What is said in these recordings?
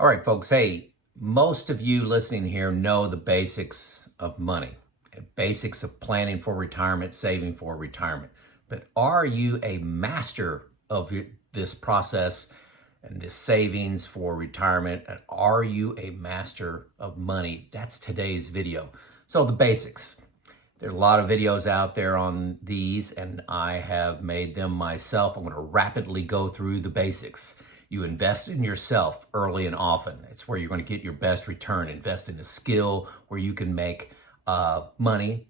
All right, folks. Hey, most of you listening here know the basics of money, basics of planning for retirement, saving for retirement. But are you a master of this process and this savings for retirement? And are you a master of money? That's today's video. So the basics. There are a lot of videos out there on these, and I have made them myself. I'm going to rapidly go through the basics. You invest in yourself early and often. It's where you're going to get your best return. Invest in a skill where you can make money.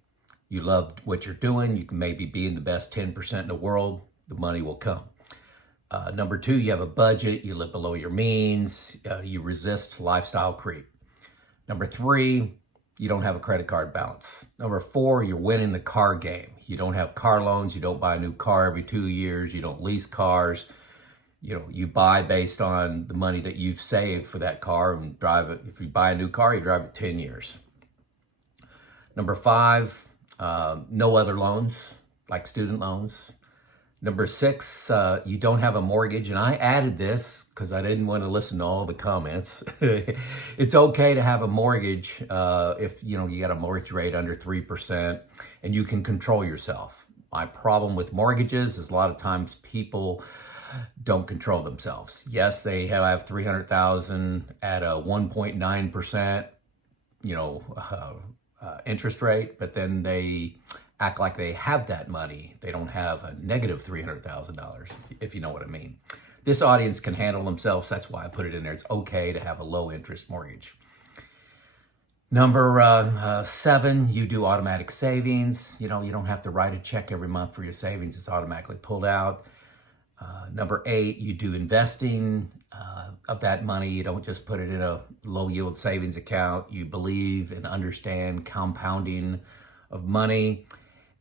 You love what you're doing. You can maybe be in the best 10% in the world. The money will come. Number two, you have a budget. You live below your means. You resist lifestyle creep. Number three, you don't have a credit card balance. Number four, you're winning the car game. You don't have car loans. You don't buy a new car every 2 years. You don't lease cars. You buy based on the money that you've saved for that car and drive it. If you buy a new car, you drive it 10 years. Number five, no other loans, like student loans. Number six, you don't have a mortgage. And I added this because I didn't want to listen to all the comments. It's okay to have a mortgage if you got a mortgage rate under 3% and you can control yourself. My problem with mortgages is a lot of times people don't control themselves. Yes, they have 300,000 at a 1.9%, interest rate, but then they act like they have that money. They don't have a negative $300,000, if you know what I mean. This audience can handle themselves. That's why I put it in there. It's okay to have a low interest mortgage. Number seven, you do automatic savings. You don't have to write a check every month for your savings. It's automatically pulled out. Number eight, you do investing of that money. You don't just put it in a low yield savings account. You believe and understand compounding of money.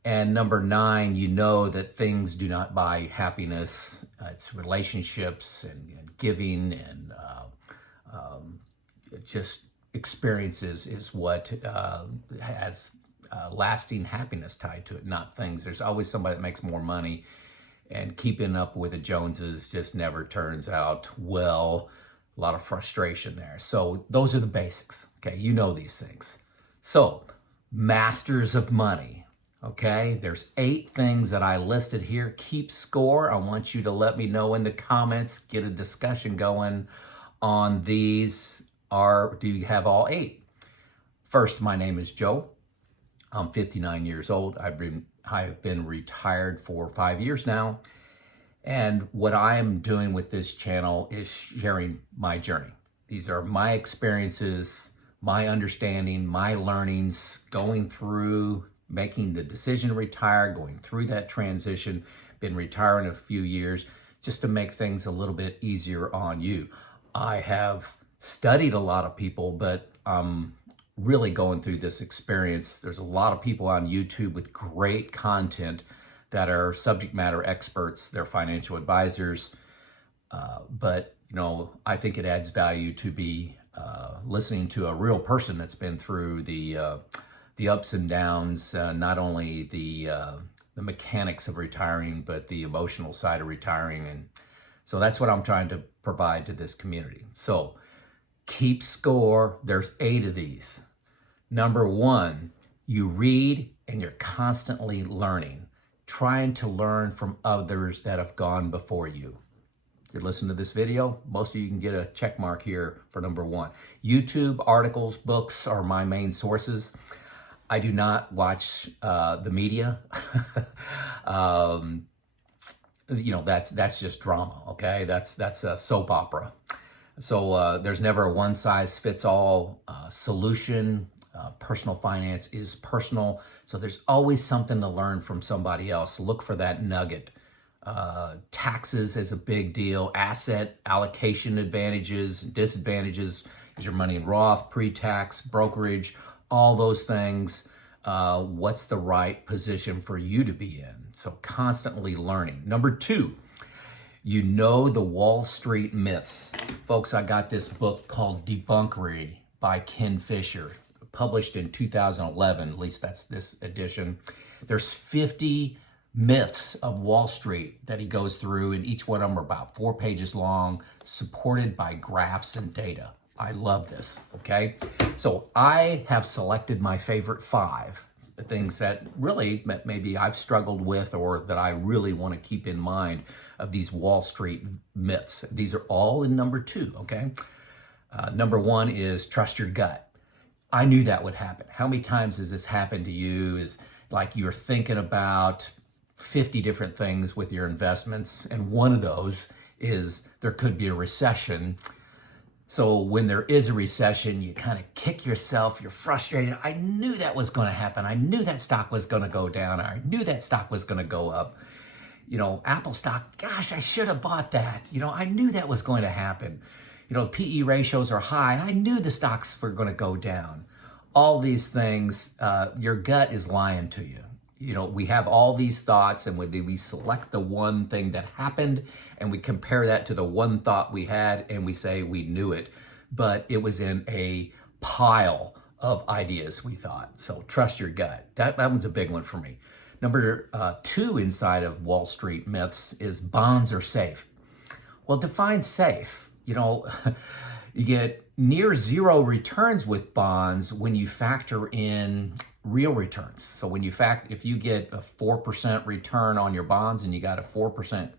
And number nine, you know that things do not buy happiness. It's relationships and giving and just experiences is what has lasting happiness tied to it, not things. There's always somebody that makes more money, and keeping up with the Joneses just never turns out well. A lot of frustration there. So those are the basics, okay? You know these things. So, masters of money, okay? There's 8 things that I listed here. Keep score. I want you to let me know in the comments, get a discussion going on these. Do you have all 8? First, my name is Joe. I'm 59 years old. I have been retired for 5 years now. And what I am doing with this channel is sharing my journey. These are my experiences, my understanding, my learnings, going through making the decision to retire, going through that transition, been retiring a few years, just to make things a little bit easier on you. I have studied a lot of people, but I'm really going through this experience. There's a lot of people on YouTube with great content that are subject matter experts. They're financial advisors. But I think it adds value to be listening to a real person that's been through the ups and downs, not only the mechanics of retiring, but the emotional side of retiring. And so that's what I'm trying to provide to this community. So keep score. There's 8 of these. Number 1, you read and you're constantly learning, trying to learn from others that have gone before you. If you're listening to this video, most of you can get a check mark here for number 1. YouTube, articles, books are my main sources. I do not watch the media. That's just drama, okay? That's a soap opera. So there's never a one-size-fits-all solution. Personal finance is personal. So there's always something to learn from somebody else. Look for that nugget. Taxes is a big deal. Asset allocation advantages, disadvantages. Is your money in Roth, pre-tax, brokerage, all those things. What's the right position for you to be in? So constantly learning. Number 2, you know the Wall Street myths. Folks, I got this book called Debunkery by Ken Fisher, published in 2011, at least that's this edition. There's 50 myths of Wall Street that he goes through, and each one of them are about 4 pages long, supported by graphs and data. I love this, okay? So I have selected my favorite 5 things that really maybe I've struggled with or that I really want to keep in mind of these Wall Street myths. These are all in number 2, okay? Number 1 is trust your gut. I knew that would happen. How many times has this happened to you? Is like you're thinking about 50 different things with your investments, and one of those is there could be a recession. So when there is a recession, you kind of kick yourself, you're frustrated. I knew that was going to happen. I knew that stock was going to go down. I knew that stock was going to go up. Apple stock, gosh, I should have bought that. I knew that was going to happen. PE ratios are high. I knew the stocks were going to go down. All these things, your gut is lying to you. We have all these thoughts, and we select the one thing that happened and we compare that to the one thought we had and we say we knew it, but it was in a pile of ideas we thought. So trust your gut. That one's a big one for me. Number 2 inside of Wall Street myths is bonds are safe. Well, define safe. You get near zero returns with bonds when you factor in real returns. So if you get a 4% return on your bonds and you got a 4%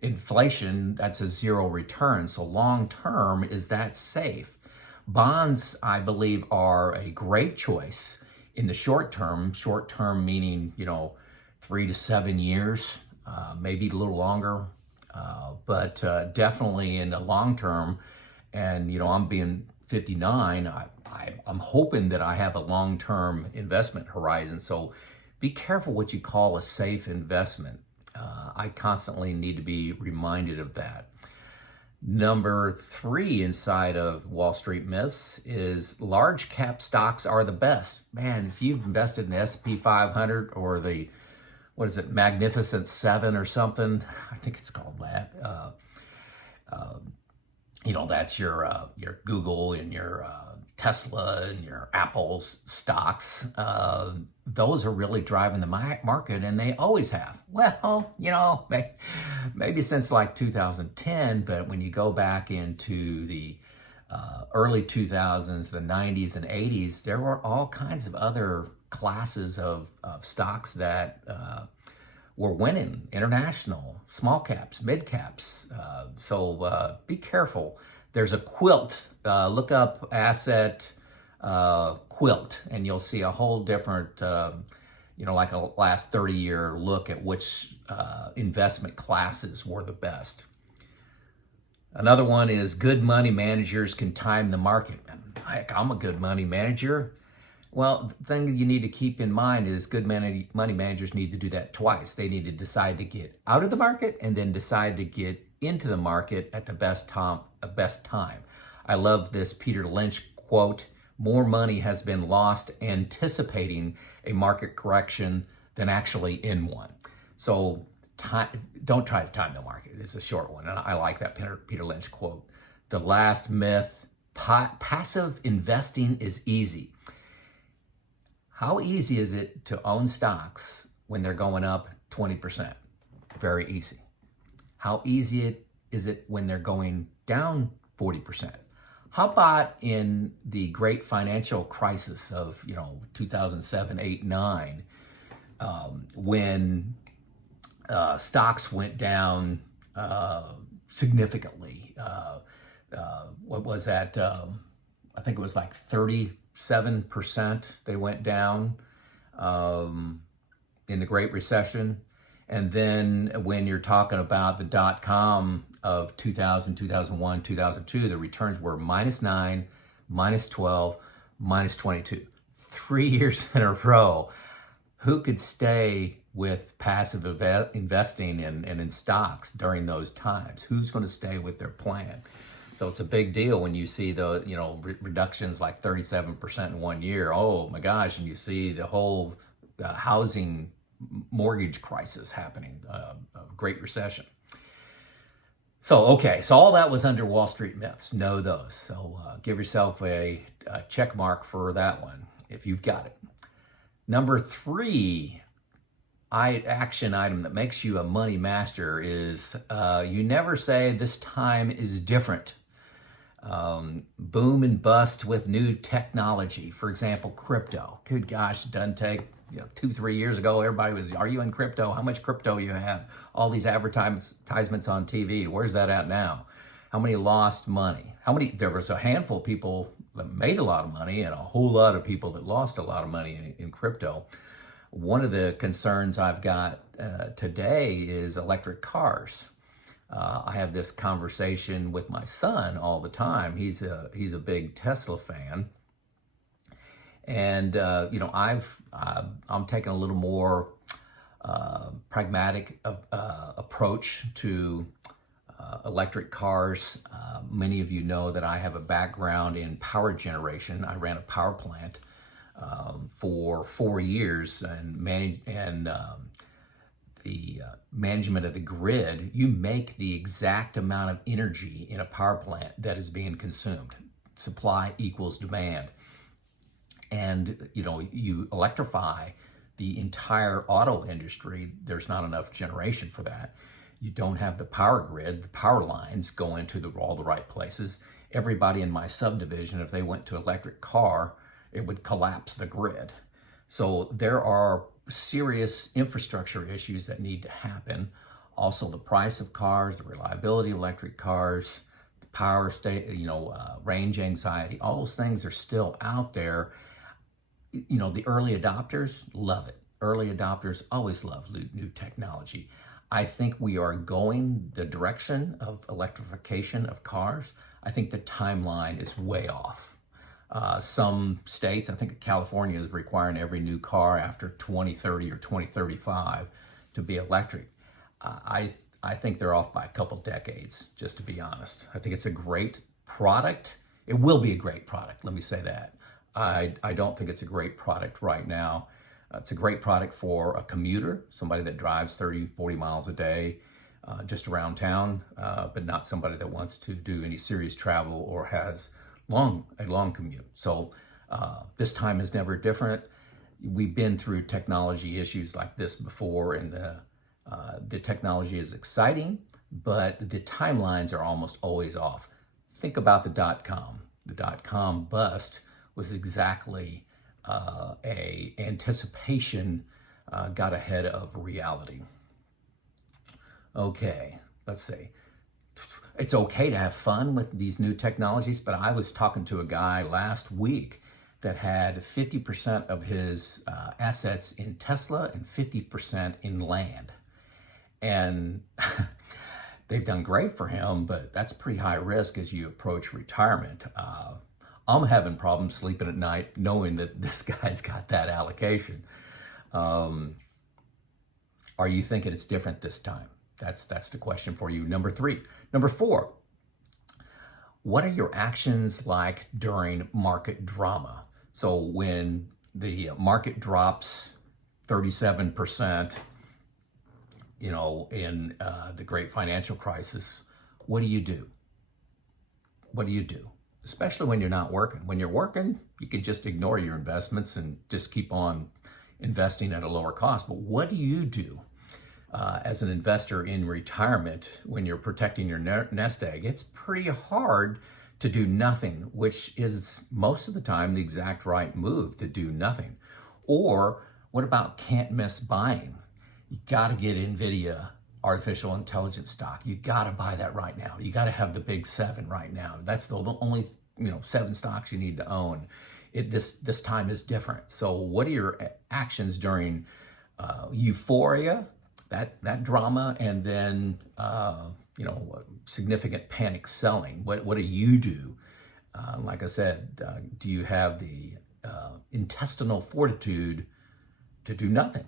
inflation, that's a 0 return. So long term, is that safe? Bonds, I believe, are a great choice in the short term meaning, 3 to 7 years, maybe a little longer, but definitely in the long term. And, I'm being 59, I'm hoping that I have a long-term investment horizon. So be careful what you call a safe investment. I constantly need to be reminded of that. Number 3 inside of Wall Street myths is large cap stocks are the best. Man, if you've invested in the S&P 500 or the, Magnificent 7 or something, I think it's called that. That's your Google and your Tesla and your Apple stocks. Those are really driving the market, and they always have. Well, maybe since like 2010, but when you go back into the early 2000s, the 90s and 80s, there were all kinds of other classes of stocks that were winning: international, small caps, mid caps. So be careful. There's a quilt. Look up asset quilt, and you'll see a whole different, like a last 30-year look at which investment classes were the best. Another one is good money managers can time the market. Heck, I'm a good money manager. Well, the thing you need to keep in mind is good money managers need to do that twice. They need to decide to get out of the market and then decide to get into the market at the best time. I love this Peter Lynch quote: more money has been lost anticipating a market correction than actually in one. So don't try to time the market. It's a short one, and I like that Peter Lynch quote. The last myth: passive investing is easy. How easy is it to own stocks when they're going up 20%? Very easy. How easy is it when they're going down 40%? How about in the great financial crisis of 2007, 8, 9, when stocks went down significantly? What was that? I think it was like 37% they went down in the Great Recession. And then when you're talking about the dot-com of 2000, 2001, 2002, the returns were -9, -12, -22. 3 years in a row. Who could stay with passive investing and in stocks during those times? Who's going to stay with their plan? So it's a big deal when you see the reductions like 37% in 1 year. Oh my gosh! And you see the whole housing mortgage crisis happening, Great Recession. So all that was under Wall Street myths. Know those. So give yourself a check mark for that one if you've got it. Number 3 action item that makes you a money master is you never say this time is different. boom and bust with new technology. For example, crypto. Good gosh, it doesn't take 2-3 years ago, everybody was, are you in crypto? How much crypto you have? All these advertisements on TV. Where's that at now? How many lost money? There was a handful of people that made a lot of money and a whole lot of people that lost a lot of money in crypto. One of the concerns I've got today is electric cars. I have this conversation with my son all the time. He's a big Tesla fan, and I'm taking a little more pragmatic approach to electric cars. Many of you know that I have a background in power generation. I ran a power plant for 4 years and the management of the grid. You make the exact amount of energy in a power plant that is being consumed. Supply equals demand. And you electrify the entire auto industry. There's not enough generation for that. You don't have the power grid, the power lines go into all the right places. Everybody in my subdivision, if they went to electric car, it would collapse the grid. So there are serious infrastructure issues that need to happen. Also, the price of cars, the reliability of electric cars, the power state, range anxiety, all those things are still out there. The early adopters love it. Early adopters always love new technology. I think we are going the direction of electrification of cars. I think the timeline is way off. Some states, I think California is requiring every new car after 2030 or 2035 to be electric. I think they're off by a couple decades, just to be honest. I think it's a great product. It will be a great product, let me say that. I don't think it's a great product right now. It's a great product for a commuter, somebody that drives 30, 40 miles a day just around town, but not somebody that wants to do any serious travel or has a long commute. So this time is never different. We've been through technology issues like this before, and the technology is exciting, but the timelines are almost always off. Think about the dot-com. The dot-com bust was exactly a anticipation got ahead of reality. Okay, let's see. It's okay to have fun with these new technologies, but I was talking to a guy last week that had 50% of his assets in Tesla and 50% in land. And they've done great for him, but that's pretty high risk as you approach retirement. I'm having problems sleeping at night knowing that this guy's got that allocation. Are you thinking it's different this time? That's the question for you. Number 3. Number 4, what are your actions like during market drama? So when the market drops 37%, in the great financial crisis, what do you do? What do you do? Especially when you're not working. When you're working, you can just ignore your investments and just keep on investing at a lower cost. But what do you do as an investor in retirement when you're protecting your nest egg? It's pretty hard to do nothing, which is most of the time the exact right move, to do nothing. Or what about can't miss buying? You got to get NVIDIA artificial intelligence stock. You got to buy that right now. You got to have the big 7 right now. That's the only 7 stocks you need to own. This time is different. So what are your actions during euphoria, that drama, and then significant panic selling? What do you do? Like I said, do you have the intestinal fortitude to do nothing?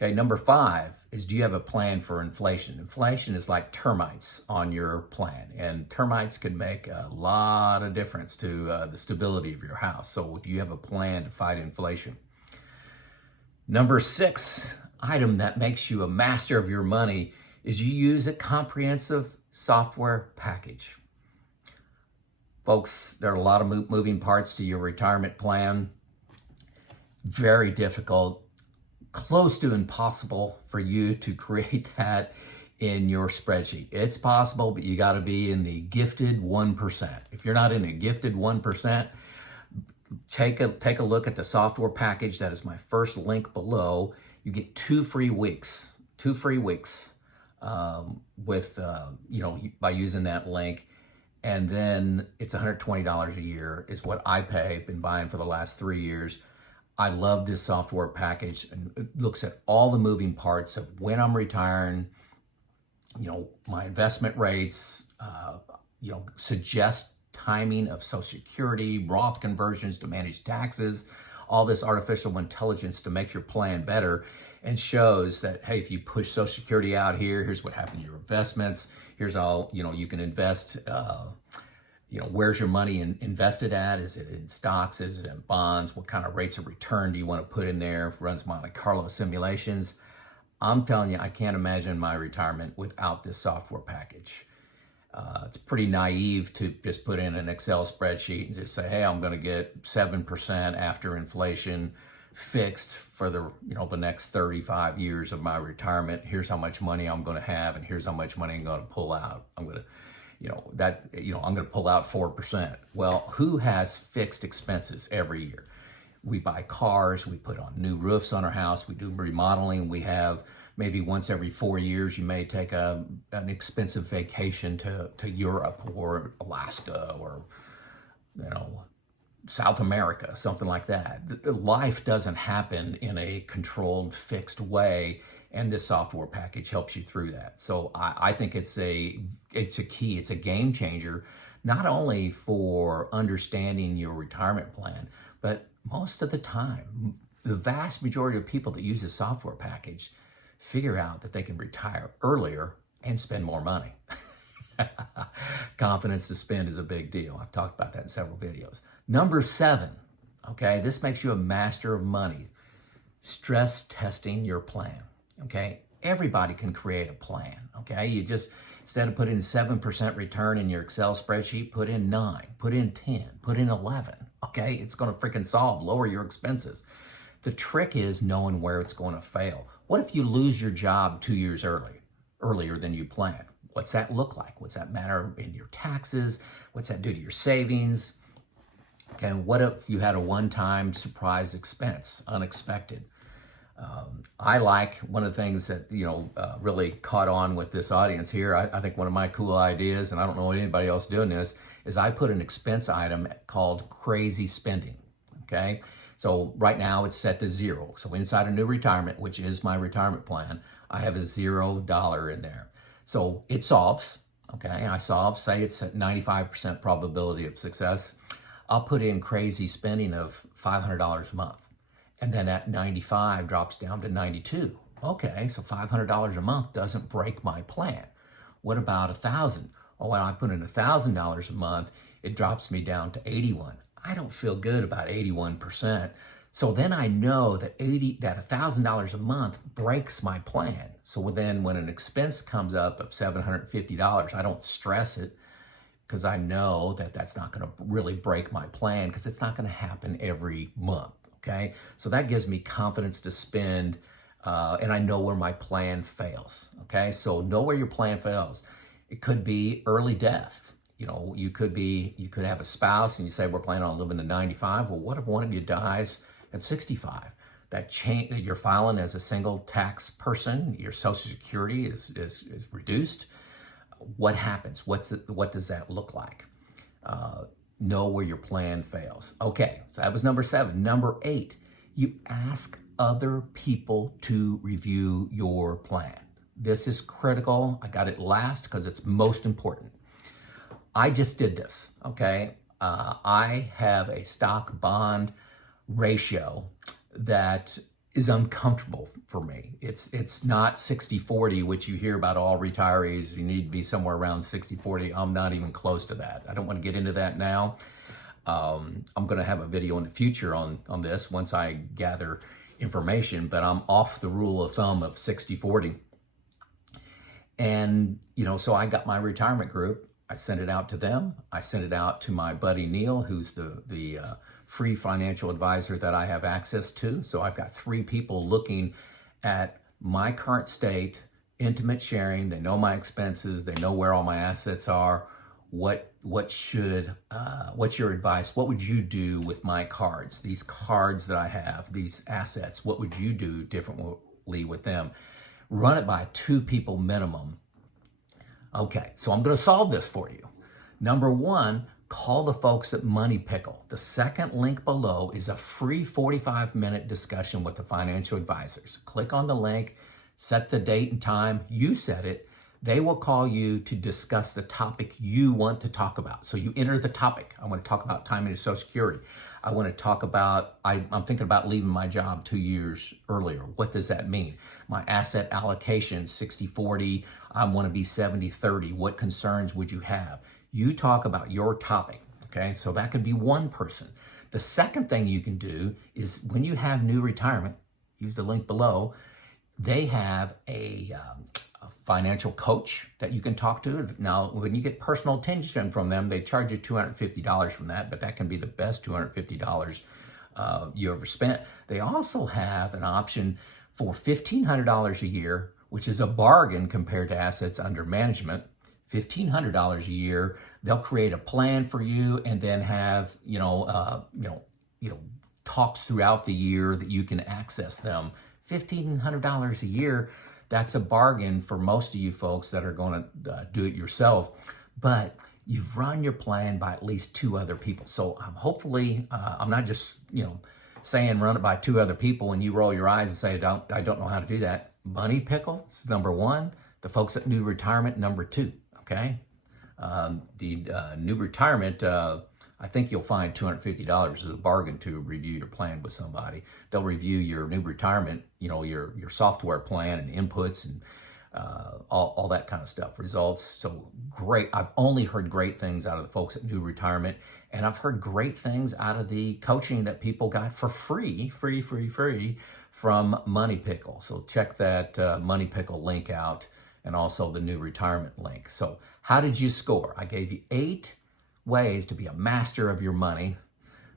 Okay, number 5 is, do you have a plan for inflation? Inflation is like termites on your plan, and termites can make a lot of difference to the stability of your house. So do you have a plan to fight inflation? Number 6 item that makes you a master of your money is you use a comprehensive software package. Folks, there are a lot of moving parts to your retirement plan. Very difficult, close to impossible for you to create that in your spreadsheet. It's possible, but you got to be in the gifted 1%. If you're not in the gifted 1%, take a look at the software package. That is my first link below. You get 2 free weeks, with by using that link. And then it's $120 a year is what I pay. Been buying for the last 3 years. I love this software package, and it looks at all the moving parts of when I'm retiring, my investment rates, suggest timing of Social Security, Roth conversions to manage taxes, all this artificial intelligence to make your plan better, and shows that, hey, if you push Social Security out here, here's what happened to your investments. Here's all, you can invest, where's your money invested at? Is it in stocks? Is it in bonds? What kind of rates of return do you want to put in there? Runs Monte Carlo simulations. I'm telling you, I can't imagine my retirement without this software package. It's pretty naive to just put in an Excel spreadsheet and just say, hey, I'm going to get 7% after inflation fixed for the next 35 years of my retirement. Here's how much money I'm going to have, and here's how much money I'm going to pull out. I'm going to pull out 4%. Well, who has fixed expenses every year? We buy cars, we put on new roofs on our house, we do remodeling, we have maybe once every 4 years, you may take an expensive vacation to Europe or Alaska or, South America, something like that. Life doesn't happen in a controlled, fixed way, and this software package helps you through that. So I think it's a key, it's a game changer, not only for understanding your retirement plan, but most of the time, the vast majority of people that use this software package figure out that they can retire earlier and spend more money. Confidence to spend is a big deal. I've talked about that in several videos. Number 7, okay, this makes you a master of money. Stress testing your plan, okay? Everybody can create a plan, okay? You just, instead of putting 7% return in your Excel spreadsheet, put in 9, put in 10, put in 11, okay? It's gonna freaking lower your expenses. The trick is knowing where it's going to fail. What if you lose your job 2 years earlier than you planned? What's that look like? What's that matter in your taxes? What's that do to your savings? Okay, what if you had a one-time surprise expense, unexpected? I like one of the things that, really caught on with this audience here. I think one of my cool ideas, and I don't know anybody else doing this, is I put an expense item called crazy spending, okay? So right now it's set to 0. So inside a new retirement, which is my retirement plan, I have a $0 in there. So it solves, okay? I solve, say it's at 95% probability of success. I'll put in crazy spending of $500 a month. And then at 95 drops down to 92. Okay, so $500 a month doesn't break my plan. What about $1,000? Oh, when I put in $1,000 a month, it drops me down to 81. I don't feel good about 81%. So then I know that $1,000 a month breaks my plan. So then when an expense comes up of $750, I don't stress it, because I know that that's not going to really break my plan, because it's not going to happen every month, okay? So that gives me confidence to spend, and I know where my plan fails, okay? So know where your plan fails. It could be early death. You could have a spouse and you say, we're planning on living to 95. Well, what if one of you dies at 65? That you're filing as a single tax person, your Social Security is reduced. What happens? What does that look like? Know where your plan fails. Okay, so that was number 7. Number 8, you ask other people to review your plan. This is critical. I got it last because it's most important. I just did this, okay? I have a stock bond ratio that is uncomfortable for me. It's not 60-40, which you hear about all retirees. You need to be somewhere around 60-40. I'm not even close to that. I don't want to get into that now. I'm going to have a video in the future on this once I gather information, but I'm off the rule of thumb of 60-40. And, so I got my retirement group. I sent it out to them. I sent it out to my buddy Neil, who's the free financial advisor that I have access to. So I've got 3 people looking at my current state intimate sharing. They know my expenses. They know where all my assets are. What's your advice? What would you do with my cards? These cards that I have, these assets, what would you do differently with them? Run it by 2 people minimum. Okay, so I'm going to solve this for you. Number 1, call the folks at Money Pickle. The second link below is a free 45-minute discussion with the financial advisors. Click on the link, set the date and time. You set it. They will call you to discuss the topic you want to talk about. So you enter the topic. I want to talk about timing of Social Security. I want to talk about, I'm thinking about leaving my job 2 years earlier. What does that mean? My asset allocation, 60-40. I want to be 70-30. What concerns would you have? You talk about your topic, okay? So that could be one person. The second thing you can do is when you have new retirement, use the link below, they have a financial coach that you can talk to. Now, when you get personal attention from them, they charge you $250 from that, but that can be the best $250 you ever spent. They also have an option for $1,500 a year, which is a bargain compared to assets under management. $1,500 a year. They'll create a plan for you and then have talks throughout the year that you can access them. $1,500 a year. That's a bargain for most of you folks that are going to do it yourself. But you've run your plan by at least 2 other people. So hopefully, I'm not just saying run it by 2 other people and you roll your eyes and say, I don't know how to do that. Money Pickle is number 1. The folks at New Retirement, number 2. Okay. The New Retirement, I think you'll find $250 is a bargain to review your plan with somebody. They'll review your New Retirement, your software plan and inputs and all that kind of stuff, results. So great. I've only heard great things out of the folks at New Retirement, and I've heard great things out of the coaching that people got for free from Money Pickle. So check that Money Pickle link out and also the New Retirement link. So how did you score? I gave you 8 ways to be a master of your money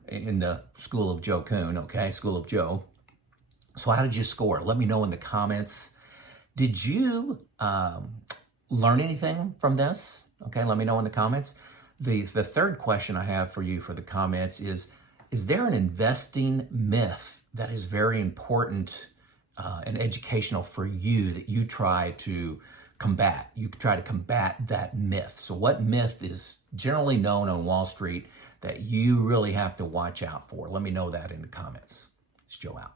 in the School of Joe Kuhn, okay? School of Joe. So how did you score? Let me know in the comments. Did you learn anything from this? Okay, let me know in the comments. The third question I have for you for the comments is there an investing myth that is very important and educational for you that you try to combat? You try to combat that myth. So what myth is generally known on Wall Street that you really have to watch out for? Let me know that in the comments. It's Joe out.